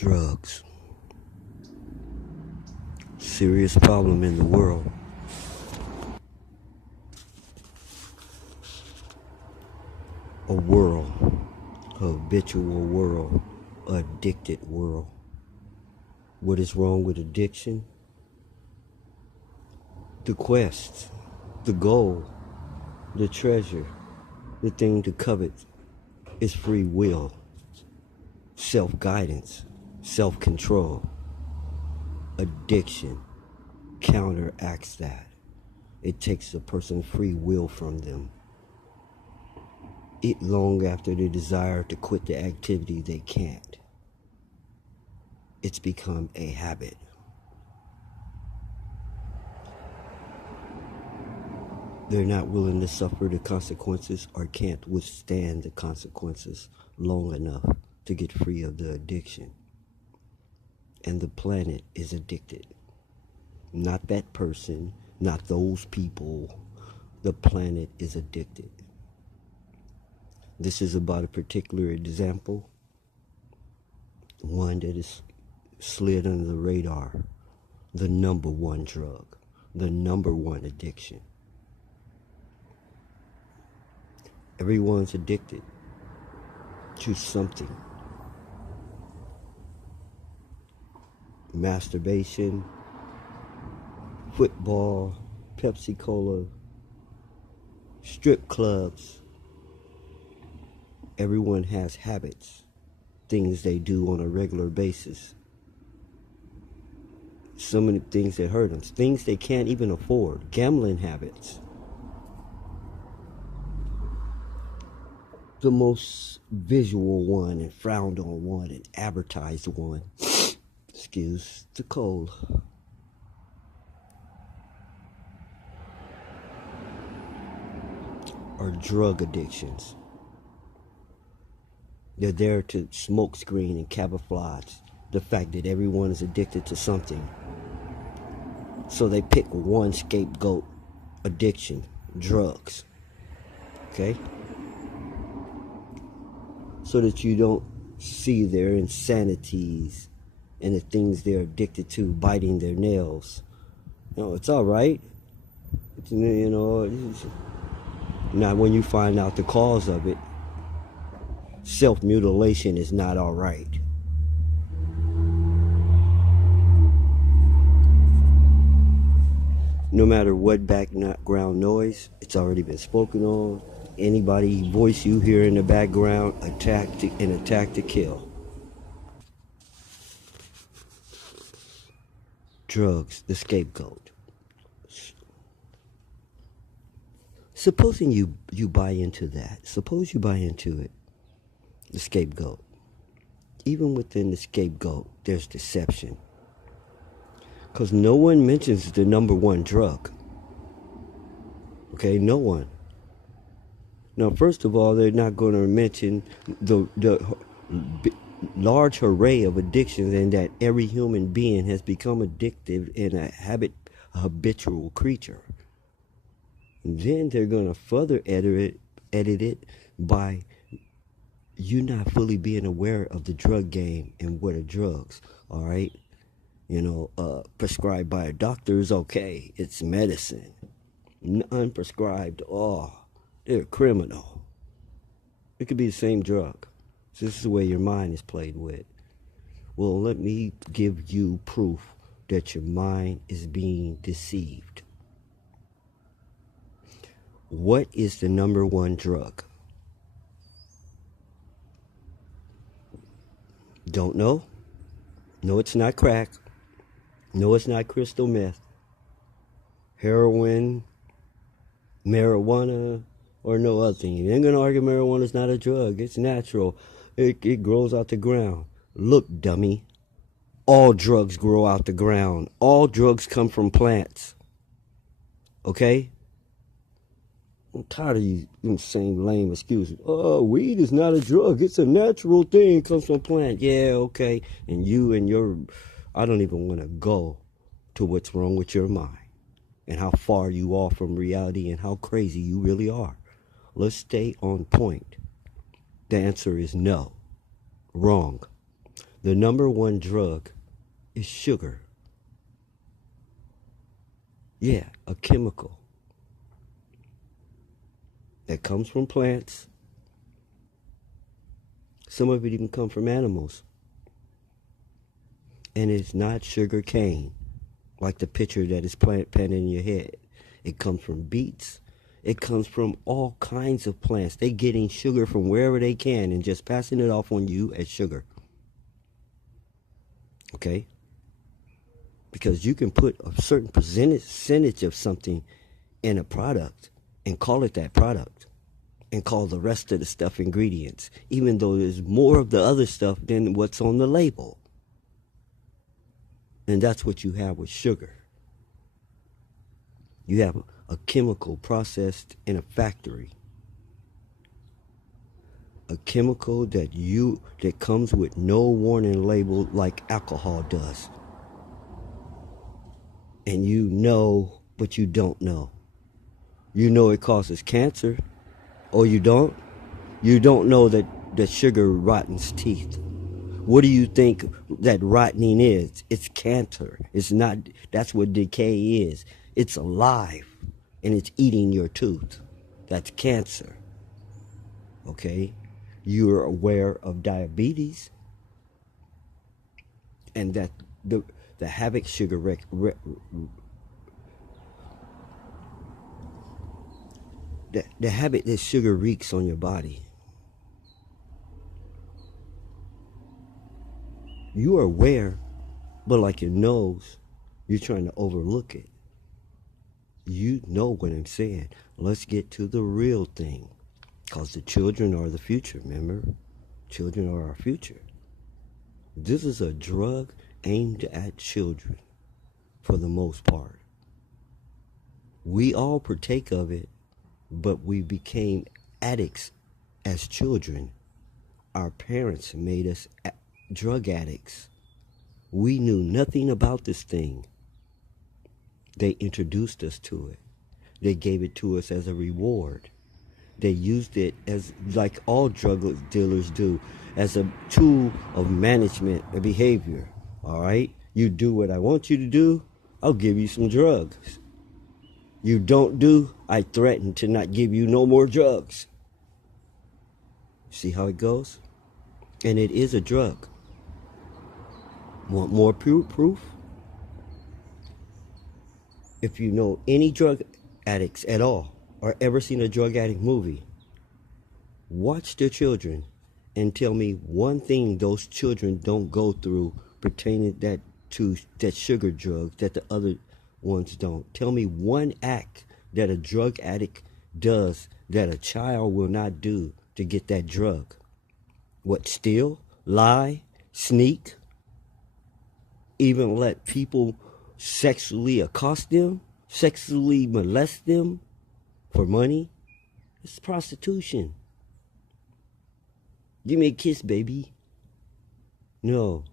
Drugs. Serious problem in the world. A world, a habitual world, addicted world. What is wrong with addiction? The quest, the goal, the treasure, the thing to covet is free will, self-guidance, self-control. Addiction counteracts that. It takes a person's free will from them. It long after the desire to quit the activity, they can't. It's become a habit. They're not willing to suffer the consequences or can't withstand the consequences long enough to get free of the addiction. And the planet is addicted. Not that person, not those people. The planet is addicted. This is about a particular example, one that is slid under the radar, the number one drug, the number one addiction. Everyone's addicted to something. Masturbation, football, Pepsi Cola, strip clubs. Everyone has habits, things they do on a regular basis. So many things that hurt them, things they can't even afford, gambling habits. The most visual one and frowned on one and advertised one, excuse the cold, are drug addictions. They're there to smokescreen and camouflage the fact that everyone is addicted to something. So they pick one scapegoat: addiction, drugs. Okay? So that you don't see their insanities and the things they're addicted to, biting their nails. It's all right. Now when you find out the cause of it, self-mutilation is not all right. No matter what background noise, it's already been spoken on. Anybody voice you hear in the background, attack to kill. Drugs, the scapegoat. Supposing you buy into that. Suppose you buy into it. The scapegoat. Even within the scapegoat, there's deception. Because no one mentions the number one drug. Okay, no one. Now, first of all, they're not going to mention the large array of addictions and that every human being has become addictive and a habitual creature. And then they're going to further edit it by you not fully being aware of the drug game and what are drugs, all right? Prescribed by a doctor is okay. It's medicine. Unprescribed, they're criminal. It could be the same drug. So this is the way your mind is played with. Well, let me give you proof that your mind is being deceived. What is the number one drug? Don't know? No, it's not crack. No, it's not crystal meth, heroin, marijuana, or no other thing. You ain't gonna argue marijuana is not a drug. It's natural. It grows out the ground. Look, dummy. All drugs grow out the ground. All drugs come from plants. Okay? I'm tired of you saying lame excuses. Weed is not a drug. It's a natural thing. It comes from plants. Yeah, okay. And I don't even want to go to what's wrong with your mind and how far you are from reality and how crazy you really are. Let's stay on point. The answer is no. Wrong. The number one drug is sugar. Yeah, a chemical that comes from plants. Some of it even comes from animals. And it's not sugar cane, like the picture that is planted in your head. It comes from beets. It comes from all kinds of plants. They're getting sugar from wherever they can and just passing it off on you as sugar. Okay? Because you can put a certain percentage of something in a product and call it that product and call the rest of the stuff ingredients, even though there's more of the other stuff than what's on the label. And that's what you have with sugar. You have a chemical processed in a factory. A chemical that comes with no warning label like alcohol does. And you know, but you don't know. You know it causes cancer, or you don't. You don't know that sugar rottens teeth. What do you think that rotting is? It's cancer. It's not. That's what decay is. It's alive, and it's eating your tooth. That's cancer. Okay? You're aware of diabetes, and that the havoc sugar the habit that sugar wreaks on your body. You are aware, but like your nose, you're trying to overlook it. You know what I'm saying. Let's get to the real thing. Because the children are the future, remember? Children are our future. This is a drug aimed at children, for the most part. We all partake of it, but we became addicts as children. Our parents made us drug addicts. We knew nothing about this thing. They introduced us to it. They gave it to us as a reward. They used it as, like all drug dealers do, as a tool of management and behavior. All right? You do what I want you to do, I'll give you some drugs. You don't do, I threaten to not give you no more drugs. See how it goes? And it is a drug. Want more proof? If you know any drug addicts at all, or ever seen a drug addict movie, watch their children and tell me one thing those children don't go through pertaining to that sugar drug that the other ones don't. Tell me one act that a drug addict does that a child will not do to get that drug. What, steal, lie, sneak, even let people sexually accost them, sexually molest them for money? It's prostitution. Give me a kiss, baby. No.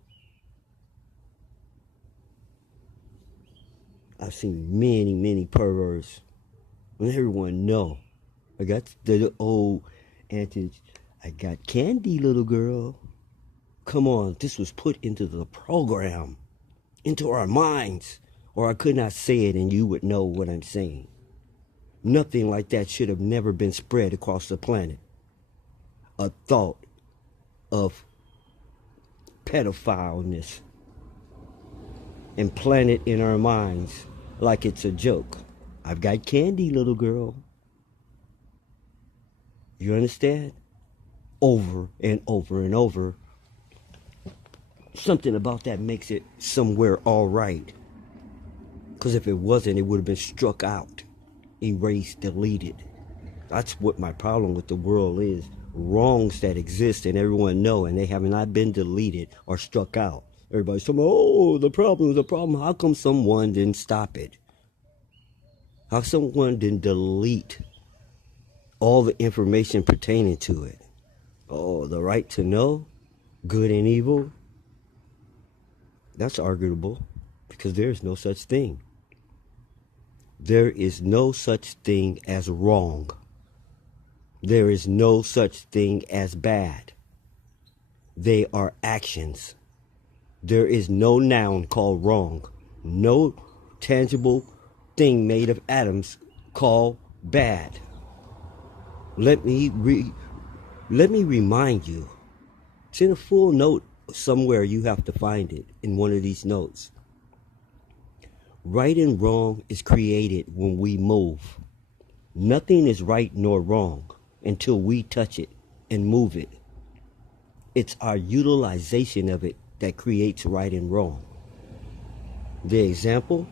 I've seen many perverts. And everyone know. I got the old antics. I got candy, little girl. Come on, this was put into the program, into our minds. Or I could not say it and you would know what I'm saying. Nothing like that should have never been spread across the planet. A thought of pedophileness implanted in our minds like it's a joke. I've got candy, little girl. You understand? Over and over and over. Something about that makes it somewhere all right. Because if it wasn't, it would have been struck out, erased, deleted. That's what my problem with the world is. Wrongs that exist and everyone know, and they have not been deleted or struck out. Everybody's talking about, oh, the problem. How come someone didn't stop it? How someone didn't delete all the information pertaining to it? Oh, the right to know, good and evil. That's arguable because there is no such thing. There is no such thing as wrong. There is no such thing as bad. They are actions. There is no noun called wrong. No tangible thing made of atoms called bad. Let me remind you. It's in a full note somewhere. You have to find it in one of these notes. Right and wrong is created when we move. Nothing is right nor wrong until we touch it and move it. It's our utilization of it that creates right and wrong. The example,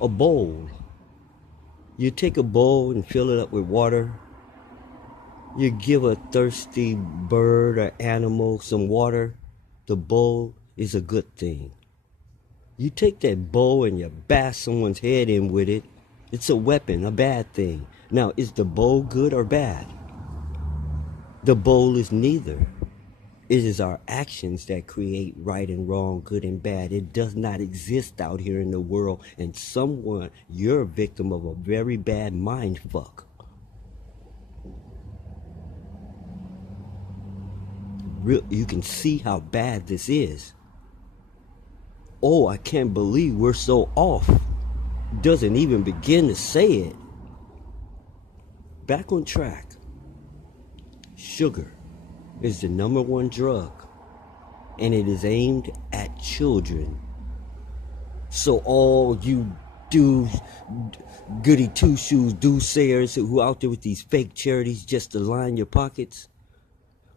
a bowl. You take a bowl and fill it up with water. You give a thirsty bird or animal some water. The bowl is a good thing. You take that bowl and you bash someone's head in with it. It's a weapon, a bad thing. Now, is the bowl good or bad? The bowl is neither. It is our actions that create right and wrong, good and bad. It does not exist out here in the world. And you're a victim of a very bad mind fuck. You can see how bad this is. Oh, I can't believe we're so off. Doesn't even begin to say it. Back on track. Sugar is the number one drug, and it is aimed at children. So all you goody two-shoes do-sayers who out there with these fake charities just to line your pockets,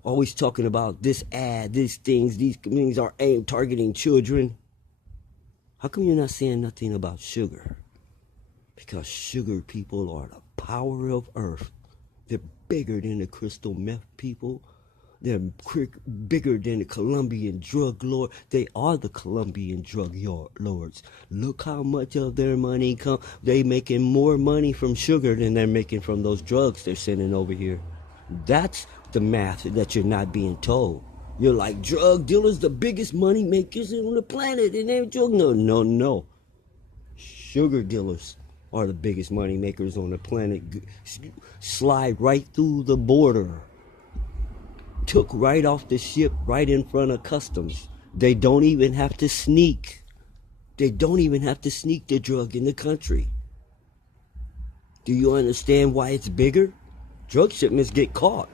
always talking about this ad, these things are aimed targeting children. How come you're not saying nothing about sugar? Because sugar people are the power of earth. They're bigger than the crystal meth people. They're bigger than the Colombian drug lord. They are the Colombian drug lords. Look how much of their money come. They making more money from sugar than they're making from those drugs they're sending over here. That's the math that you're not being told. You're like, drug dealers, the biggest money makers on the planet, and they're drug. No. Sugar dealers are the biggest money makers on the planet. Slide right through the border. Took right off the ship, right in front of customs. They don't even have to sneak. They don't even have to sneak the drug in the country. Do you understand why it's bigger? Drug shipments get caught.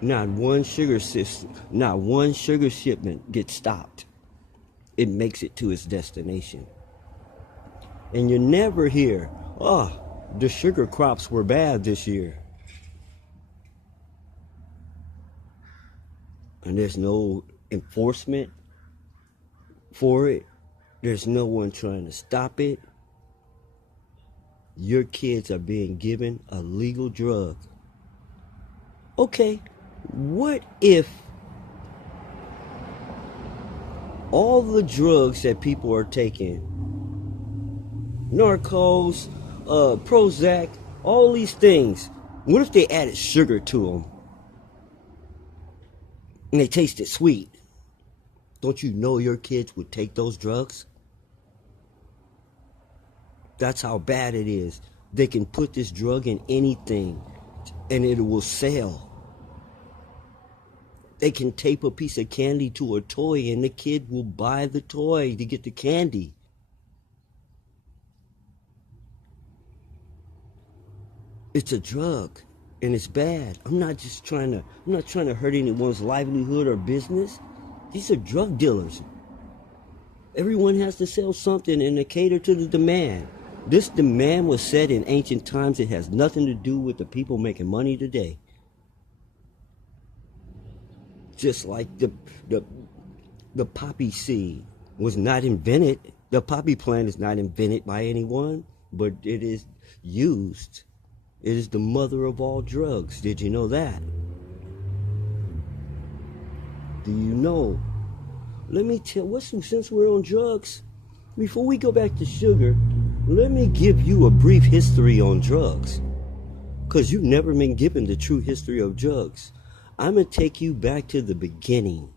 Not one sugar shipment gets stopped. It makes it to its destination. And you never hear, the sugar crops were bad this year. And there's no enforcement for it. There's no one trying to stop it. Your kids are being given a legal drug. Okay, what if all the drugs that people are taking, Narcos, Prozac, all these things, what if they added sugar to them? And they tasted sweet. Don't you know your kids would take those drugs? That's how bad it is. They can put this drug in anything and it will sell. They can tape a piece of candy to a toy and the kid will buy the toy to get the candy. It's a drug. And it's bad. I'm not trying to hurt anyone's livelihood or business. These are drug dealers. Everyone has to sell something and to cater to the demand. This demand was set in ancient times. It has nothing to do with the people making money today. Just like the poppy seed was not invented. The poppy plant is not invented by anyone, but it is used. It is the mother of all drugs. Did you know that? Do you know? Let me tell, since we're on drugs, before we go back to sugar, let me give you a brief history on drugs. Because you've never been given the true history of drugs. I'm going to take you back to the beginning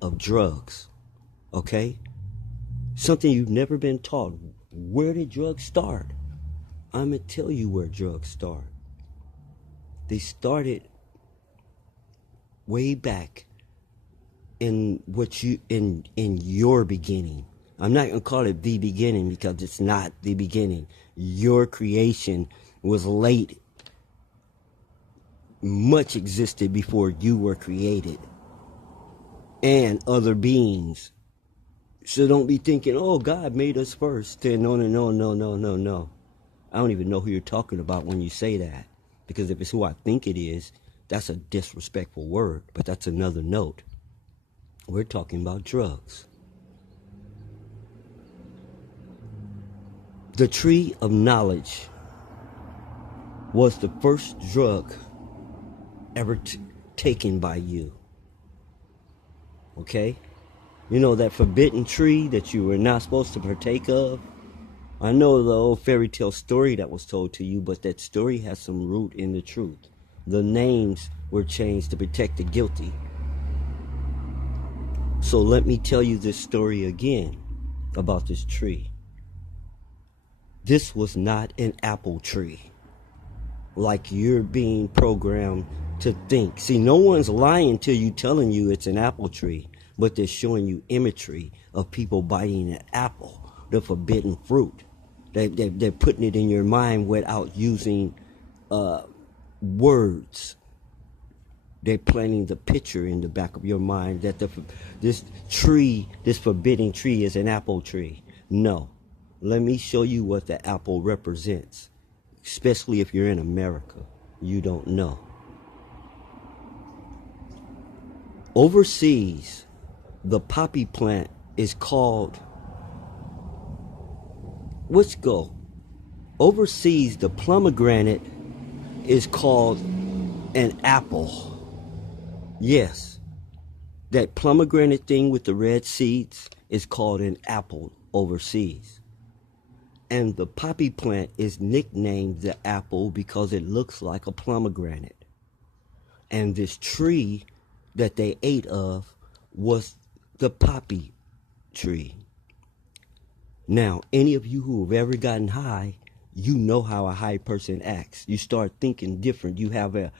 of drugs. Okay? Something you've never been taught. Where did drugs start? I'm going to tell you where drugs start. They started way back in what you in your beginning. I'm not gonna call it the beginning because it's not the beginning. Your creation was late, much existed before you were created, and other beings. So don't be thinking, oh, God made us first. No, no, no, no, no, no, no. I don't even know who you're talking about when you say that. Because if it's who I think it is, that's a disrespectful word. But that's another note. We're talking about drugs. The tree of knowledge was the first drug ever taken by you. Okay? You know that forbidden tree that you were not supposed to partake of? I know the old fairy tale story that was told to you, but that story has some root in the truth. The names were changed to protect the guilty. So let me tell you this story again about this tree. This was not an apple tree, like you're being programmed to think. See, no one's lying to you telling you it's an apple tree, but they're showing you imagery of people biting an apple, the forbidden fruit. They're putting it in your mind without using words. They're planting the picture in the back of your mind that this tree, this forbidden tree, is an apple tree. No. Let me show you what the apple represents, especially if you're in America. You don't know. Overseas, the poppy plant is called, let's go. Overseas, the pomegranate is called an apple. Yes, that pomegranate thing with the red seeds is called an apple overseas. And the poppy plant is nicknamed the apple because it looks like a pomegranate. And this tree that they ate of was the poppy tree. Now, any of you who have ever gotten high, you know how a high person acts. You start thinking different. You have a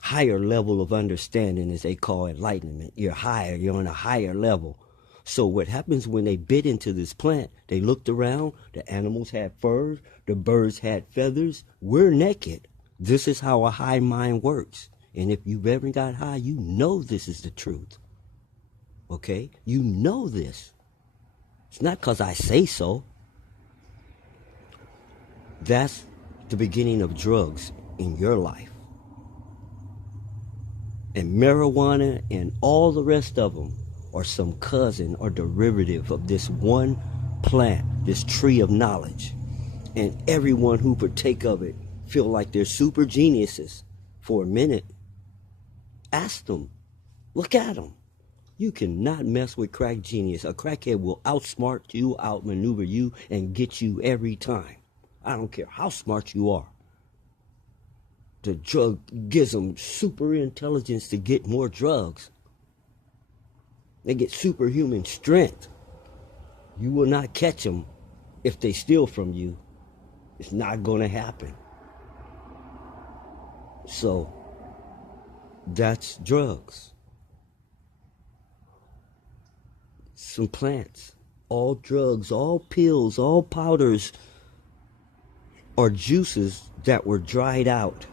higher level of understanding, as they call enlightenment. You're higher. You're on a higher level. So what happens when they bit into this plant, they looked around, the animals had fur, the birds had feathers, we're naked. This is how a high mind works. And if you've ever got high, you know this is the truth. Okay? You know this. It's not because I say so. That's the beginning of drugs in your life. And marijuana and all the rest of them are some cousin or derivative of this one plant, this tree of knowledge. And everyone who partake of it feel like they're super geniuses for a minute. Ask them. Look at them. You cannot mess with crack genius. A crackhead will outsmart you, outmaneuver you, and get you every time. I don't care how smart you are. The drug gives them super intelligence to get more drugs. They get superhuman strength. You will not catch them if they steal from you. It's not going to happen. So, that's drugs. Some plants. All drugs, all pills, all powders are juices that were dried out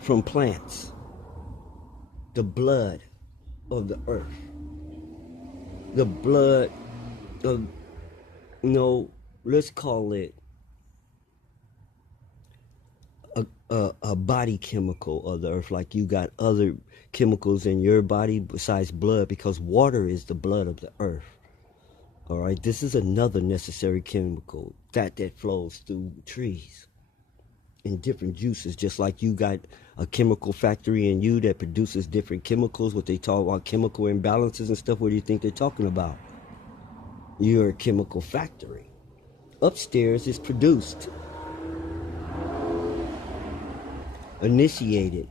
from plants. The blood of the earth. The blood of, let's call it a body chemical of the earth, like you got other chemicals in your body besides blood, because water is the blood of the earth. All right, this is another necessary chemical that flows through trees in different juices, just like you got a chemical factory in you that produces different chemicals, what they talk about chemical imbalances and stuff. What do you think they're talking about? You're a chemical factory. Upstairs is produced, initiated.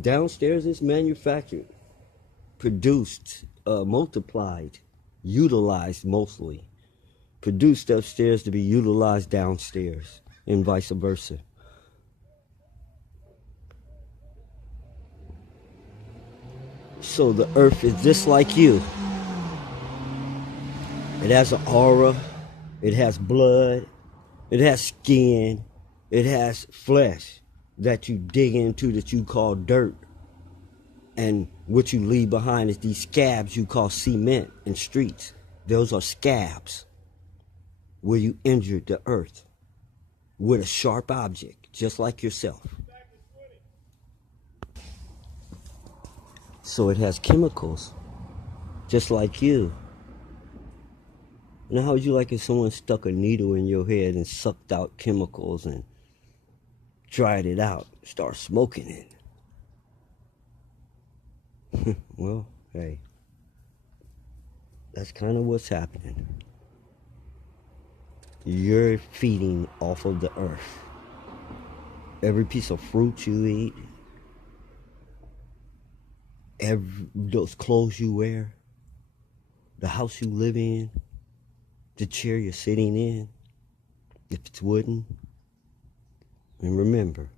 Downstairs is manufactured, produced, multiplied, utilized mostly. Produced upstairs to be utilized downstairs, and vice versa. So the earth is just like you. It has an aura. It has blood. It has skin. It has flesh that you dig into that you call dirt. And what you leave behind is these scabs you call cement and streets. Those are scabs where you injured the earth with a sharp object, just like yourself. So it has chemicals, just like you. Now, how would you like if someone stuck a needle in your head and sucked out chemicals and dried it out, start smoking it? Well, hey, that's kind of what's happening. You're feeding off of the earth. Every piece of fruit you eat, those clothes you wear, the house you live in, the chair you're sitting in, if it's wooden. And remember,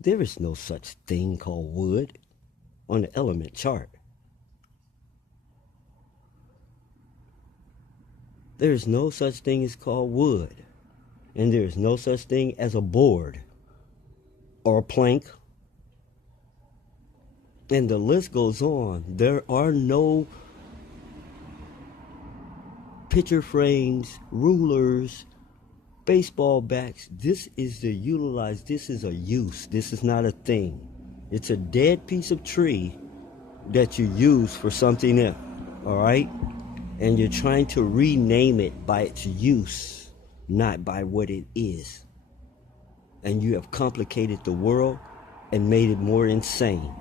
there is no such thing called wood on the element chart. There is no such thing as called wood. And there is no such thing as a board or a plank. And the list goes on. There are no picture frames, rulers, baseball bats. This is the utilize. This is a use. This is not a thing. It's a dead piece of tree that you use for something else. All right? And you're trying to rename it by its use, not by what it is. And you have complicated the world and made it more insane,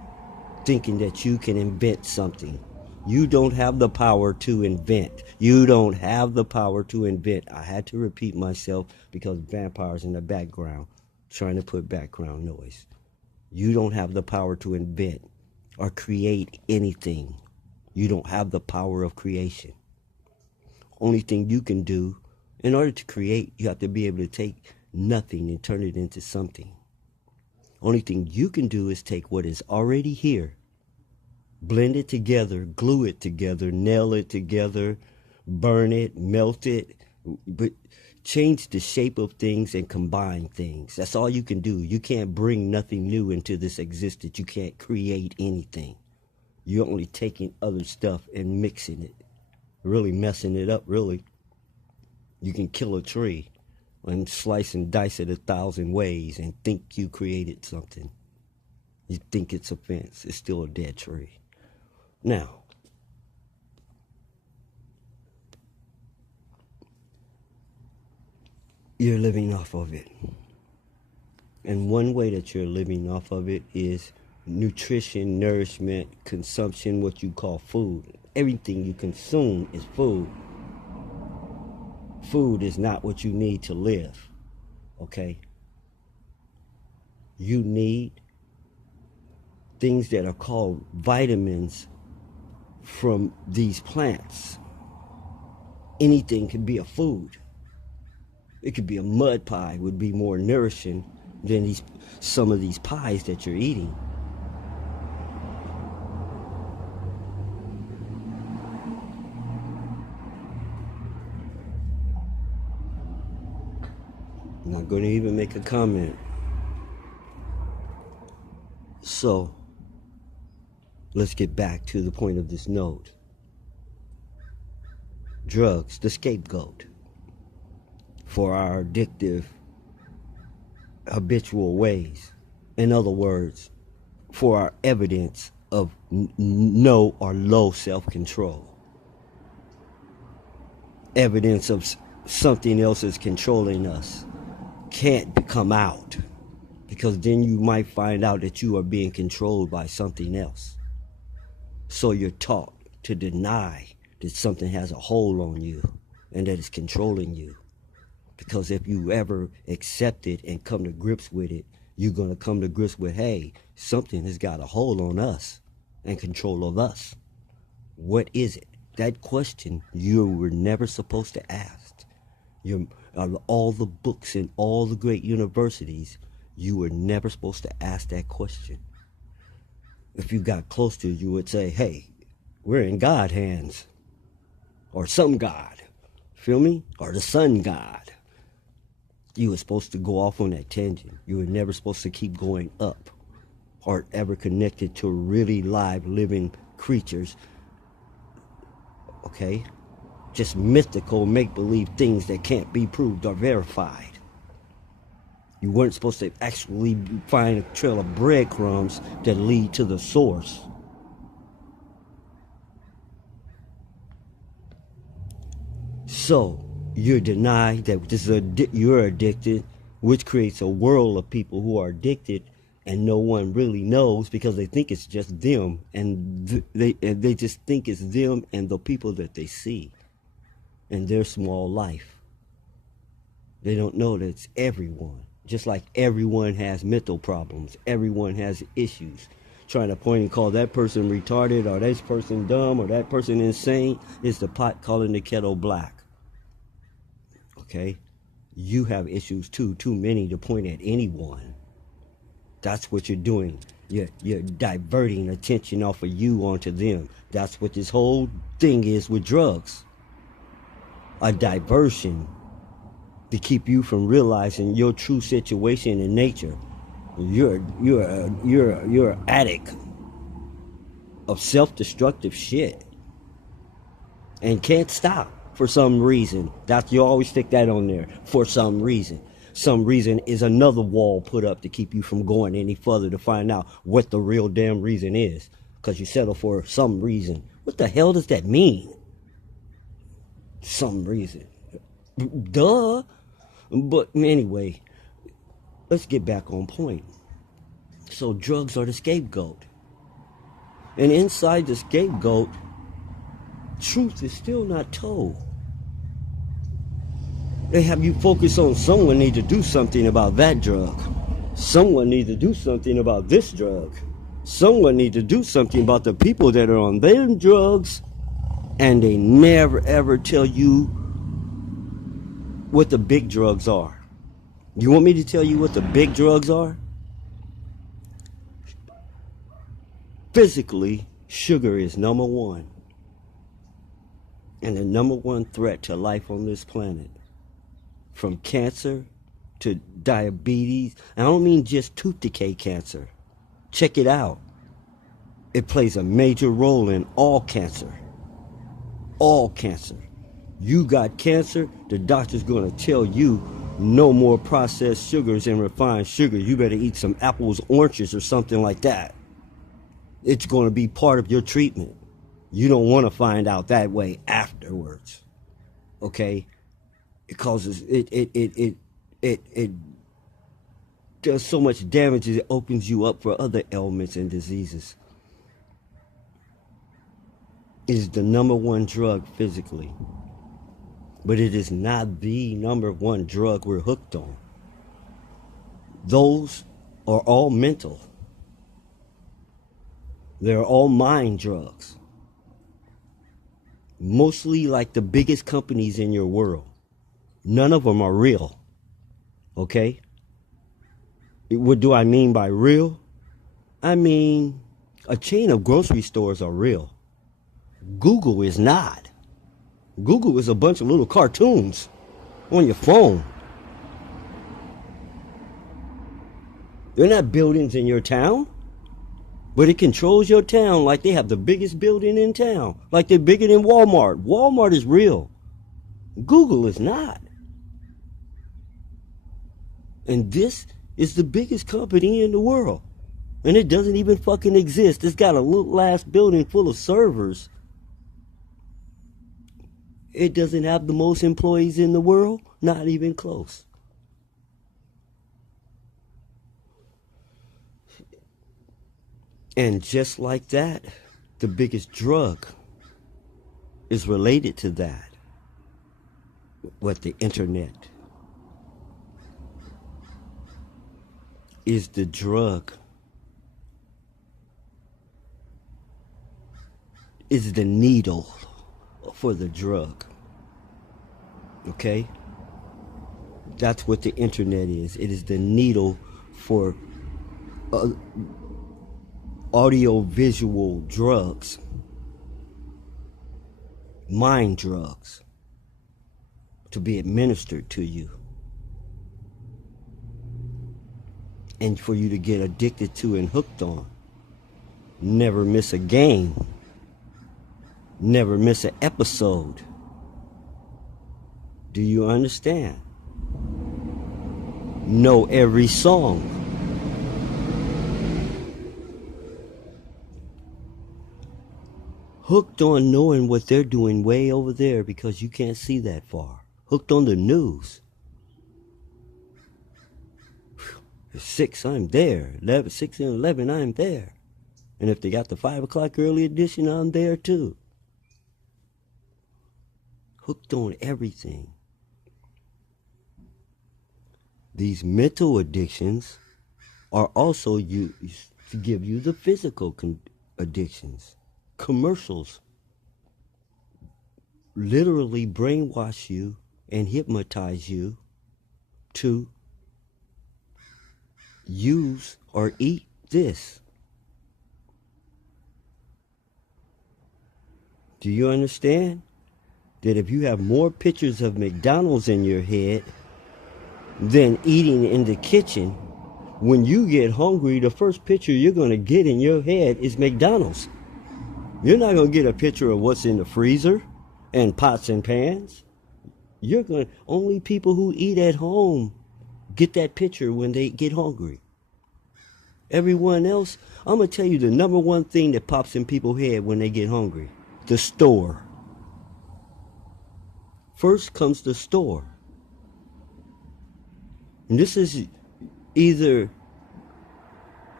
thinking that you can invent something. You don't have the power to invent. You don't have the power to invent. I had to repeat myself because vampires in the background trying to put background noise. You don't have the power to invent or create anything. You don't have the power of creation. Only thing you can do, in order to create, you have to be able to take nothing and turn it into something. Only thing you can do is take what is already here, blend it together, glue it together, nail it together, burn it, melt it, but change the shape of things and combine things. That's all you can do. You can't bring nothing new into this existence. You can't create anything. You're only taking other stuff and mixing it, really messing it up, really. You can kill a tree and slice and dice it 1,000 ways and think you created something. You think it's a fence. It's still a dead tree. Now, you're living off of it. And one way that you're living off of it is nutrition, nourishment, consumption, what you call food. Everything you consume is food. Food is not what you need to live, okay? You need things that are called vitamins from these plants. Anything can be a food. It could be a mud pie, would be more nourishing than some of these pies that you're eating. I'm not going to even make a comment. So, let's get back to the point of this note. Drugs, the scapegoat for our addictive, habitual ways. In other words, for our evidence of no or low self-control. Evidence of something else is controlling us can't come out, because then you might find out that you are being controlled by something else. So you're taught to deny that something has a hold on you and that it's controlling you. Because if you ever accept it and come to grips with it, you're going to come to grips with, hey, something has got a hold on us and control of us. What is it? That question you were never supposed to ask. All the books in all the great universities, you were never supposed to ask that question. If you got close to you, you would say, hey, we're in God's hands. Or some God. Feel me? Or the sun God. You were supposed to go off on that tangent. You were never supposed to keep going up. Or ever connected to really live, living creatures. Okay? Just mythical, make-believe things that can't be proved or verified. You weren't supposed to actually find a trail of breadcrumbs that lead to the source. So, you're denied that this is you're addicted, which creates a world of people who are addicted, and no one really knows because they think it's just them, and they just think it's them and the people that they see in their small life. They don't know that it's everyone. Just like everyone has mental problems, everyone has issues. Trying to point and call that person retarded, or this person dumb, or that person insane is the pot calling the kettle black. Okay? You have issues too many to point at anyone. That's what you're doing. You're diverting attention off of you onto them. That's what this whole thing is with drugs. A diversion to keep you from realizing your true situation in nature. You're an addict of self-destructive shit and can't stop for some reason. That you always stick that on there. For some reason. Some reason is another wall put up to keep you from going any further to find out what the real damn reason is. Because you settle for some reason. What the hell does that mean? Some reason. Duh. But anyway, let's get back on point. So drugs are the scapegoat. And inside the scapegoat, truth is still not told. They have you focus on someone need to do something about that drug. Someone needs to do something about this drug. Someone needs to do something about the people that are on their drugs. And they never ever tell you what the big drugs are. You want me to tell you what the big drugs are? Physically, sugar is number one. And the number one threat to life on this planet. From cancer to diabetes. I don't mean just tooth decay cancer. Check it out. It plays a major role in all cancer. All cancer. You got cancer, the doctor's going to tell you no more processed sugars and refined sugar. You better eat some apples, oranges, or something like that. It's going to be part of your treatment. You don't want to find out that way afterwards. Okay? It causes, it does so much damage that it opens you up for other ailments and diseases. It is the number one drug physically. But it is not the number one drug we're hooked on. Those are all mental. They're all mind drugs. Mostly like the biggest companies in your world. None of them are real. Okay? What do I mean by real? I mean, a chain of grocery stores are real. Google is not. Google is a bunch of little cartoons on your phone. They're not buildings in your town, but it controls your town like they have the biggest building in town, like they're bigger than Walmart. Walmart is real. Google is not. And this is the biggest company in the world. And it doesn't even fucking exist. It's got a little ass building full of servers. It doesn't have the most employees in the world, not even close. And just like that, the biggest drug is related to that. What the internet is the drug, is the needle for the drug. Okay? That's what the internet is. It is the needle for audio-visual drugs, mind drugs, to be administered to you. And for you to get addicted to and hooked on. Never miss a game. Never miss an episode. Do you understand? Know every song. Hooked on knowing what they're doing way over there because you can't see that far. Hooked on the news. 6, I'm there. 6 and 11, I'm there. And if they got the 5 o'clock early edition, I'm there too. Hooked on everything. These mental addictions are also used to give you the physical addictions. Commercials literally brainwash you and hypnotize you to use or eat this. Do you understand that if you have more pictures of McDonald's in your head than eating in the kitchen, when you get hungry, the first picture you're going to get in your head is McDonald's. You're not going to get a picture of what's in the freezer and pots and pans. Only people who eat at home get that picture when they get hungry. Everyone else, I'm going to tell you the number one thing that pops in people's head when they get hungry. The store. First comes the store. And this is either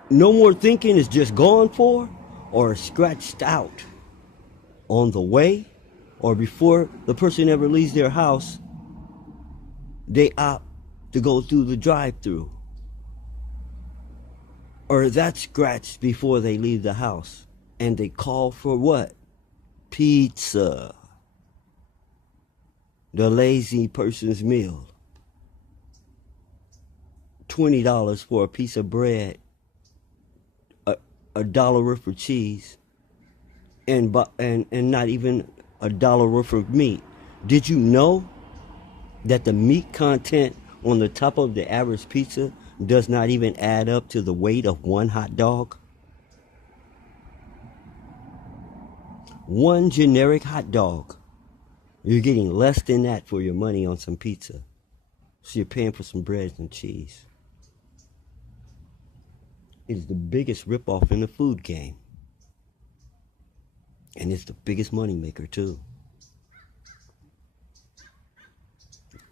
no more thinking is just gone for, or scratched out on the way, or before the person ever leaves their house, they opt to go through the drive-thru. Or that's scratched before they leave the house. And they call for what? Pizza. The lazy person's meal. $20 for a piece of bread. $1 worth of cheese. And not even $1 worth of meat. Did you know that the meat content on the top of the average pizza does not even add up to the weight of one hot dog? One generic hot dog. You're getting less than that for your money on some pizza. So you're paying for some bread and cheese. It is the biggest ripoff in the food game. And it's the biggest moneymaker too.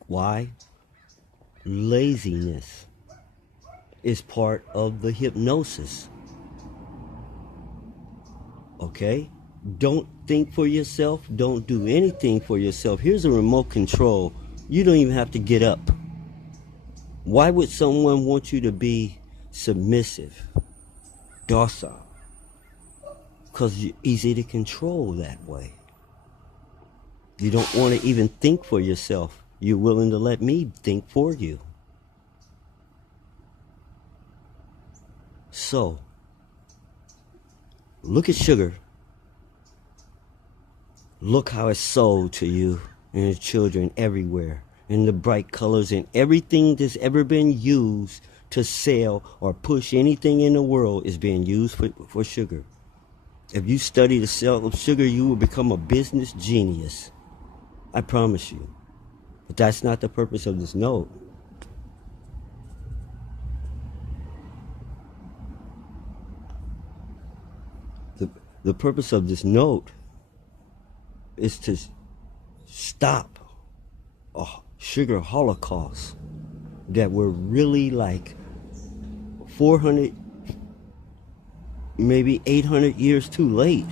Why? Laziness is part of the hypnosis. Okay? Don't think for yourself. Don't do anything for yourself. Here's a remote control. You don't even have to get up. Why would someone want you to be submissive, docile? Because you're easy to control that way. You don't want to even think for yourself. You're willing to let me think for you. So, look at sugar. Look how it's sold to you and your children everywhere. And the bright colors and everything that's ever been used to sell or push anything in the world is being used for sugar. If you study the sale of sugar, you will become a business genius. I promise you. But that's not the purpose of this note. The purpose of this note is to stop a sugar holocaust that we're really like 400, maybe 800 years too late.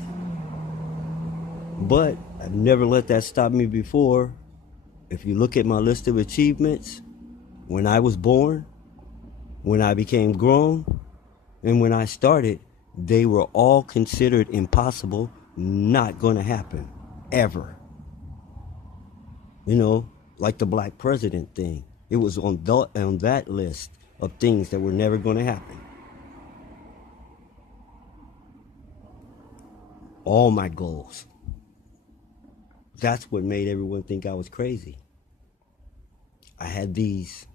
But I've never let that stop me before. If you look at my list of achievements, when I was born, when I became grown, and when I started, they were all considered impossible, not going to happen, ever. You know, like the black president thing. It was on that list of things that were never going to happen. all my goals. That's what made everyone think I was crazy. I had these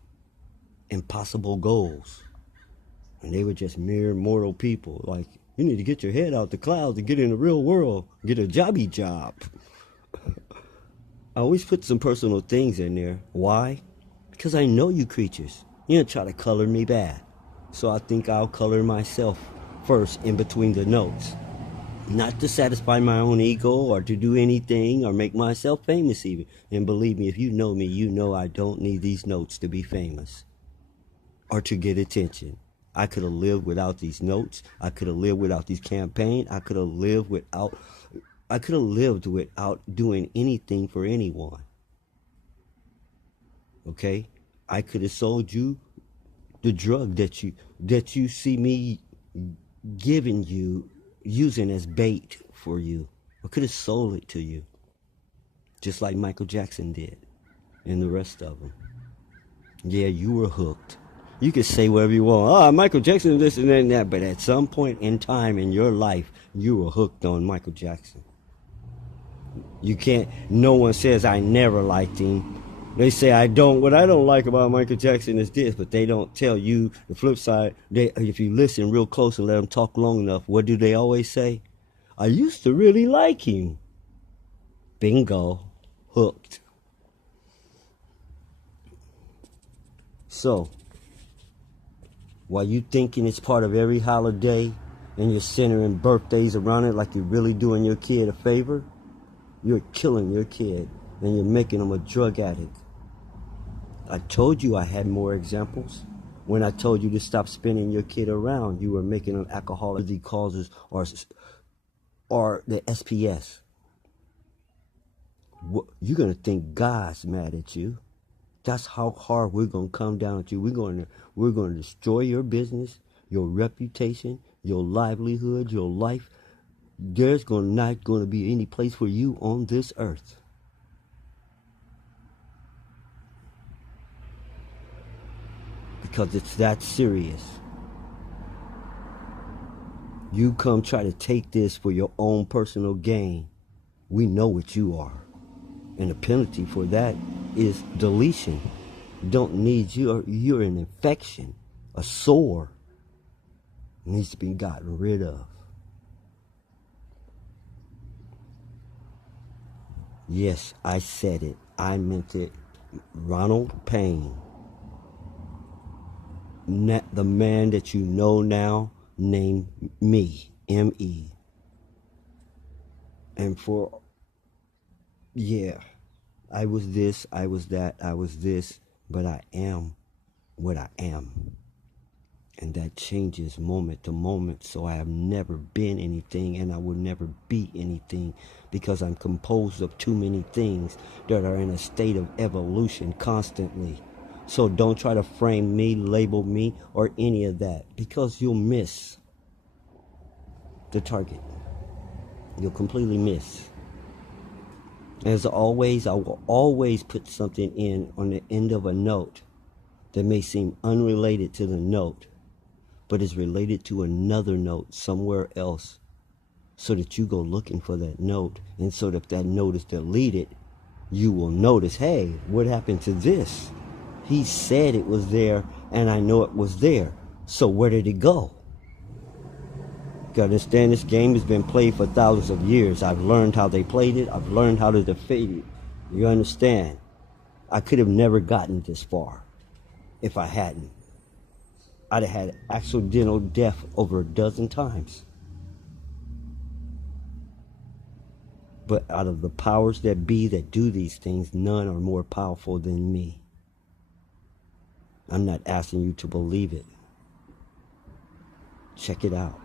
impossible goals, and they were just mere mortal people. Like, you need to get your head out the clouds and get in the real world, get a jobby job. I always put some personal things in there. Why? Because I know you creatures. You don't try to color me bad. So I think I'll color myself first in between the notes. Not to satisfy my own ego or to do anything or make myself famous even. And believe me, if you know me, you know I don't need these notes to be famous or to get attention. I could have lived without these notes. I could have lived without these campaigns. I could have lived without doing anything for anyone. Okay? I could have sold you the drug that you see me giving you, using as bait for you. I could have sold it to you, just like Michael Jackson did and the rest of them. Yeah, you were hooked. You could say whatever you want. Michael Jackson, this and that. But at some point in time in your life, you were hooked on Michael Jackson. You can't, no one says I never liked him. They say what I don't like about Michael Jackson is this, but they don't tell you the flip side. If you listen real close and let them talk long enough, what do they always say? I used to really like him. Bingo. Hooked. So, while you thinking it's part of every holiday and you're centering birthdays around it like you're really doing your kid a favor, you're killing your kid and you're making them a drug addict. I told you I had more examples. When I told you to stop spinning your kid around, you were making them alcoholic causes or the SPS. You're going to think God's mad at you. That's how hard we're going to come down at you. We're going to destroy your business, your reputation, your livelihood, your life. There's not going to be any place for you on this earth. Because it's that serious. You come try to take this for your own personal gain. We know what you are. And the penalty for that is deletion. Don't need you. You're an infection, a sore. Needs to be gotten rid of. Yes, I said it. I meant it. Ronald Payne. The man that you know now named me, M.E. And I was this, I was that, I was this, but I am what I am. And that changes moment to moment, so I have never been anything and I will never be anything because I'm composed of too many things that are in a state of evolution constantly. So don't try to frame me, label me, or any of that because you'll miss the target. You'll completely miss. As always, I will always put something in on the end of a note that may seem unrelated to the note, but is related to another note somewhere else, so that you go looking for that note, and so that if that note is deleted, you will notice, hey, what happened to this? He said it was there, and I know it was there. So where did it go? You gotta understand, this game has been played for thousands of years. I've learned how they played it. I've learned how to defeat it. You understand? I could have never gotten this far if I hadn't. I'd have had accidental death over a dozen times. But out of the powers that be that do these things, none are more powerful than me. I'm not asking you to believe it. Check it out.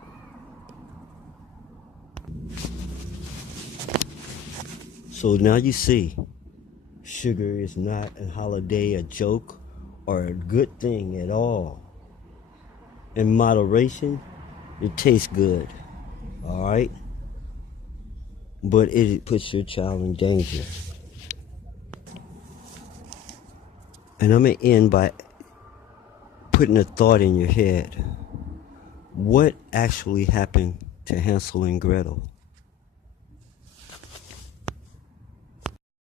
So now you see, sugar is not a holiday, a joke, or a good thing at all. In moderation, it tastes good, all right? But it puts your child in danger. And I'm going to end by putting a thought in your head. What actually happened to Hansel and Gretel?